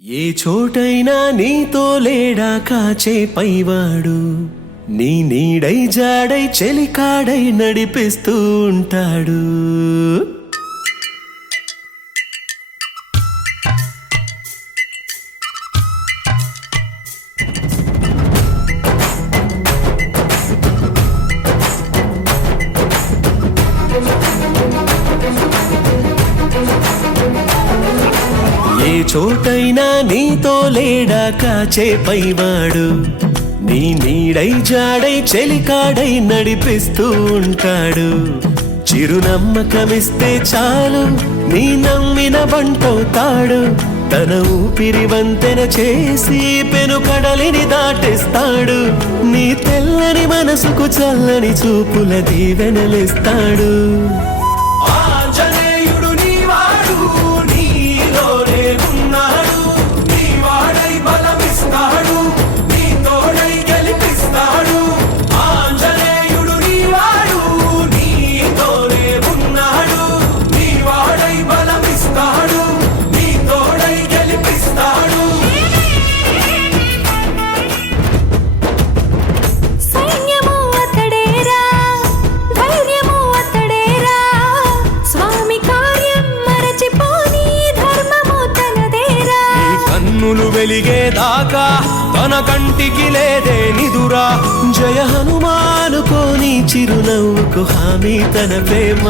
ఏ చోటైనా నీతో లేడా కాచే పైవాడు, నీ నీడై జాడై చెలికాడై నడిపిస్తూ ఉంటాడు. ఏ చోటైనా నీతో లేడా కాచే పైవాడు, నీ నీడై జాడై చెలికాడై నడిపిస్తూ ఉంటాడు. చిరునమ్మకమిస్తే చాలు నీ నమ్మిన బంటవుతాడు. తన ఊపిరి వంతెన చేసి పెను కడలిని దాటిస్తాడు. నీ తెల్లని మనసుకు చల్లని చూపుల దీవెనలిస్తాడు. వెలిగేదాకా తన కంటికి లేదే నిదురా. జయ హనుమానుకోని చిరునవ్వుకు హామీ తన ప్రేమ.